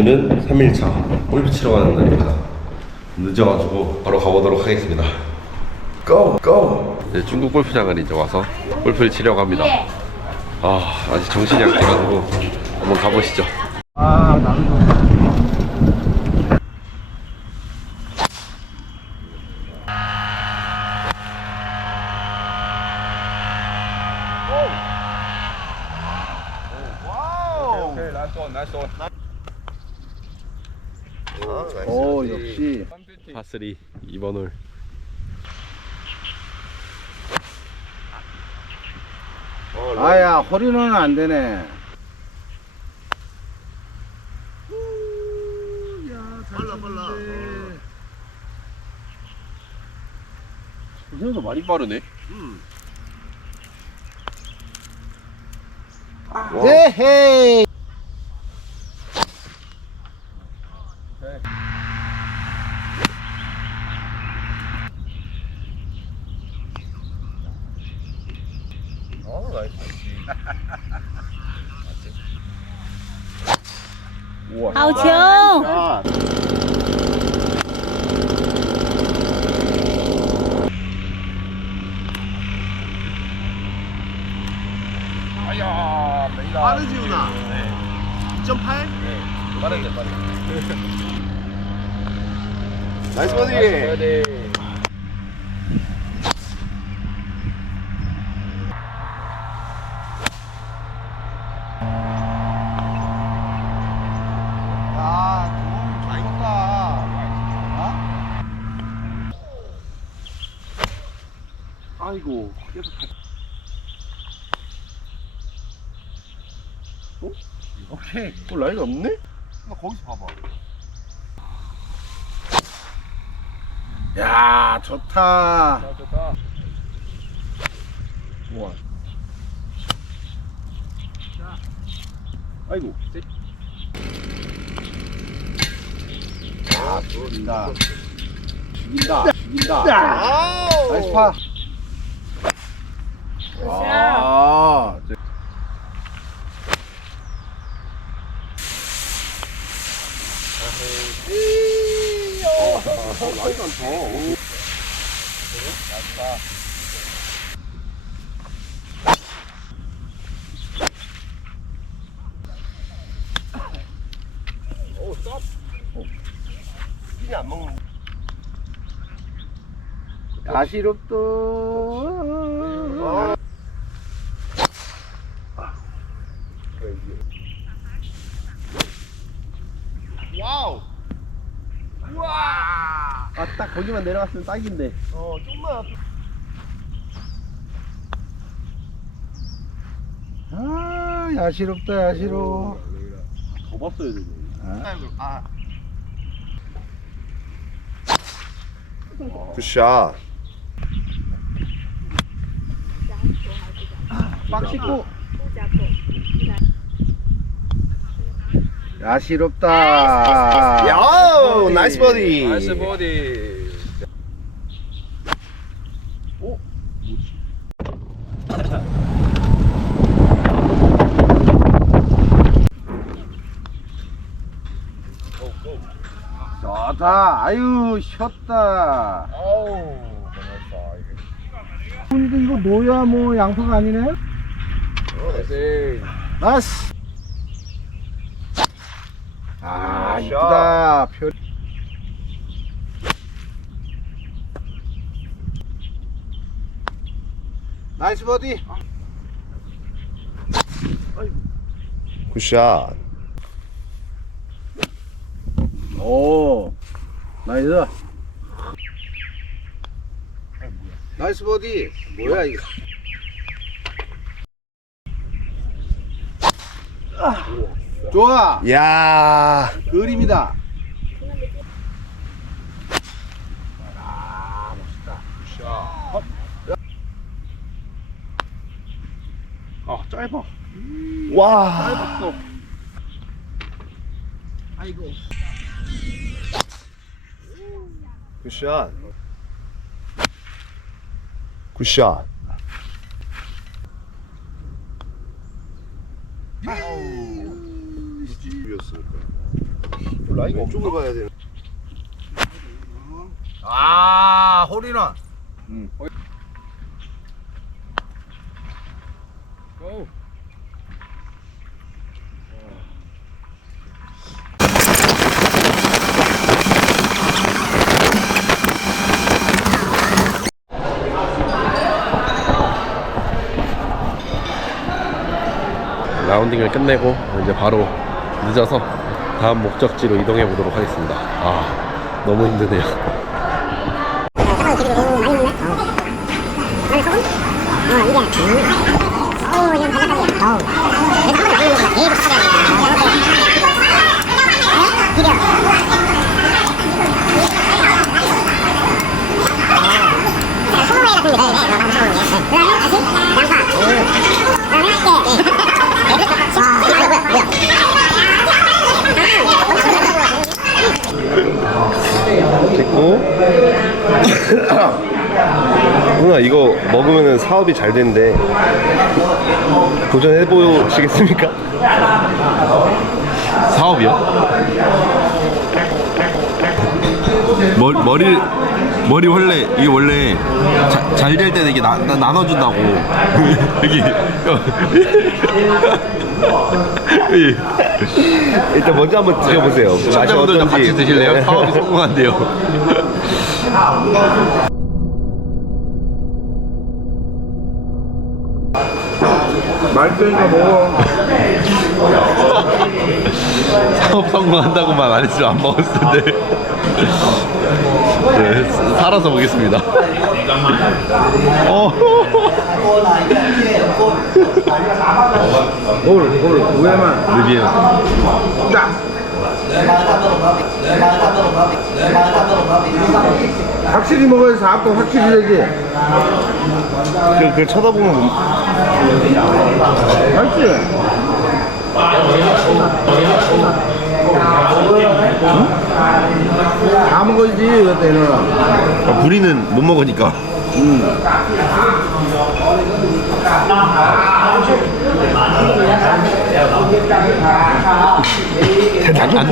오늘은 3일차 골프 치러 가는 날입니다. 늦어가지고 바로 가보도록 하겠습니다. 고! 고! 이제 중국 골프장을 이제 와서 골프를 치려고 합니다. 아, 아직 정신이 안 깨가지고 한번 가보시죠. 아, 나는 역시. 파3 2번 홀. 아야, 허리는 안 되네. 이거 많이 빠르네. 헤헤이. 우와. 好球！ 아, 빠르지 누나? 네 2.8? 네 빠른데 빠른데 나이스 버디 오케이. 어, 라이가 없네? 나 거기서 봐봐. 야, 좋다. 좋다. 우와. 아이고, 아, 죽인다. 죽인다. 죽인다. 나이스 파. 아, 저- 라이가 안 쳐. 야시롭도. 와우. 우와. 아, 딱 거기만 내려갔으면 딱인데. 어, 좀만. 아, 야시롭다, 야시로. 더 봤어야 되네. 아, 굿샷. 빡 씻고. 야시롭다. 야우, 나이스 버디. 나이스 버디. 좋다. 아유, 쉬었다. 아우, 고맙다. 이게. 근데 이거 노야 뭐 양파가 아니네? 나이스. 나이스. 아, 이쁘다. 표. 나이스 버디. 굿샷. 오. 나이스. 나이스 버디. 뭐야 이거? 아, 좋아. 야. 그림이다. 아, 멋있다. 아, 짧아. 와. 짧았어. 아이고. 굿샷. 굿샷. 이었으니까. 이거 왼쪽을 봐야 돼. 아 홀인원 라운딩을 끝내고 이제 바로 늦어서 다음 목적지로 이동해 보도록 하겠습니다. 아, 너무 힘드네요. 됐 사업이 잘 된대. 도전해 보시겠습니까? 사업이요? 머리 머리 머리 원래 이게 원래 잘 될 때는 이게 나, 나, 나눠준다고 여기 일단 먼저 한번 드셔보세요. 시청자분들도. 같이 드실래요? 네. 사업이 성공한대요. 말투니까 먹어 사업 성공한다고만 안 했으면 안 먹었을 텐데. 네, 살아서 보겠습니다. 어. 홀홀 위에만 느비엔. 딱 확실히 먹어야 사업도 확실히 되지 그, 그걸 쳐다보면? 응? 다 먹어야지 그때는 아, 부리는 못 먹으니까.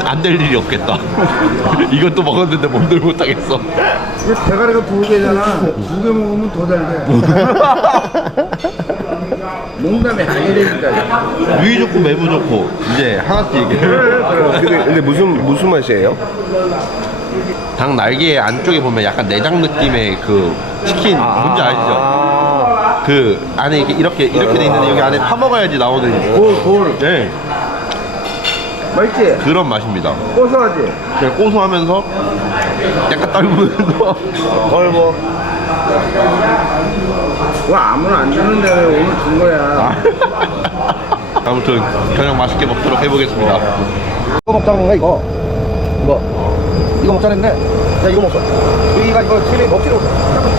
안 될 일이 없겠다. 이것도 먹었는데 몸들 못하겠어. 이게 대가리가 두 개잖아 두 개 먹으면 더 잘돼 농담이 아니라니까 위 좋고 매부 좋고 이제 하나씩 얘기해. 근데, 근데 무슨 무슨 맛이에요? 닭 날개 안쪽에 보면 약간 내장 느낌의 그 치킨 뭔지 알죠? 아, 그 안에 이렇게 이렇게, 이렇게 돼 있는데 여기 안에 파 먹어야지 나오는 골골 네 맛있지? 그런 맛입니다. 고소하지? 그냥 고소하면서 약간 떨면서 얼뭐 그거 아무나 안 주는데 왜 오늘 준 거야 아무튼 저녁 맛있게 먹도록 해보겠습니다. 이거 먹자는 건가 이거? 이거 이거 먹자는데 야 이거 먹자 우리가 이거 집에 먹지로 야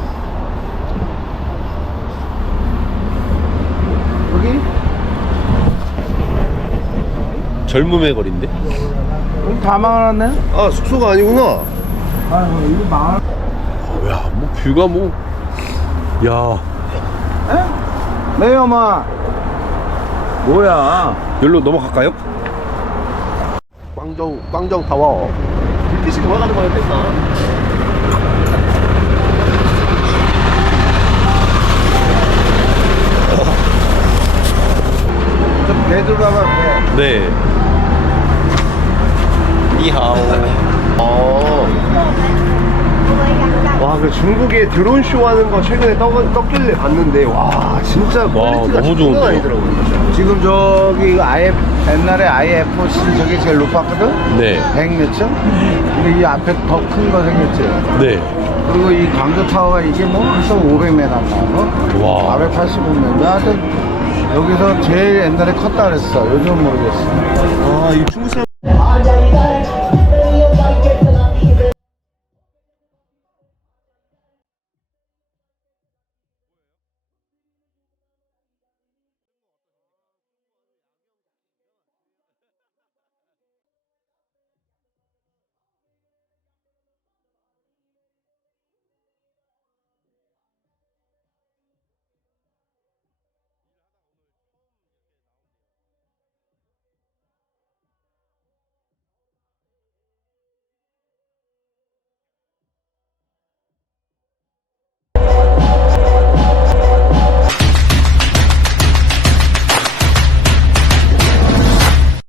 젊음의 거리인데? 여기 다 망해놨네? 아 숙소가 아니구나. 아이고 이거 망할 야, 뭐 뷰가 뭐, 야, 네 엄마 뭐야 여기로 넘어갈까요? 광정 광정 타워. 불빛이 돌아가는 거야 됐나? 좀배 들어가봐 배 네. 니하오. 어. 와, 그 중국에 드론 쇼 하는 거 최근에 떠, 떴길래 봤는데 와, 진짜 퀄리티가 너무 장난 좋은데요? 아니더라고요. 지금 저기 IF 옛날에 IFC 저기 제일 높았거든? 네. 100몇 층? 근데 이 앞에 더 큰 거 생겼지 네. 그리고 이 광주 타워가 이게 뭐 벌써 500m 나고 와. 485m 하여튼 여기서 제일 옛날에 컸다 그랬어 요즘 은 모르겠어 아, 이 중국 사람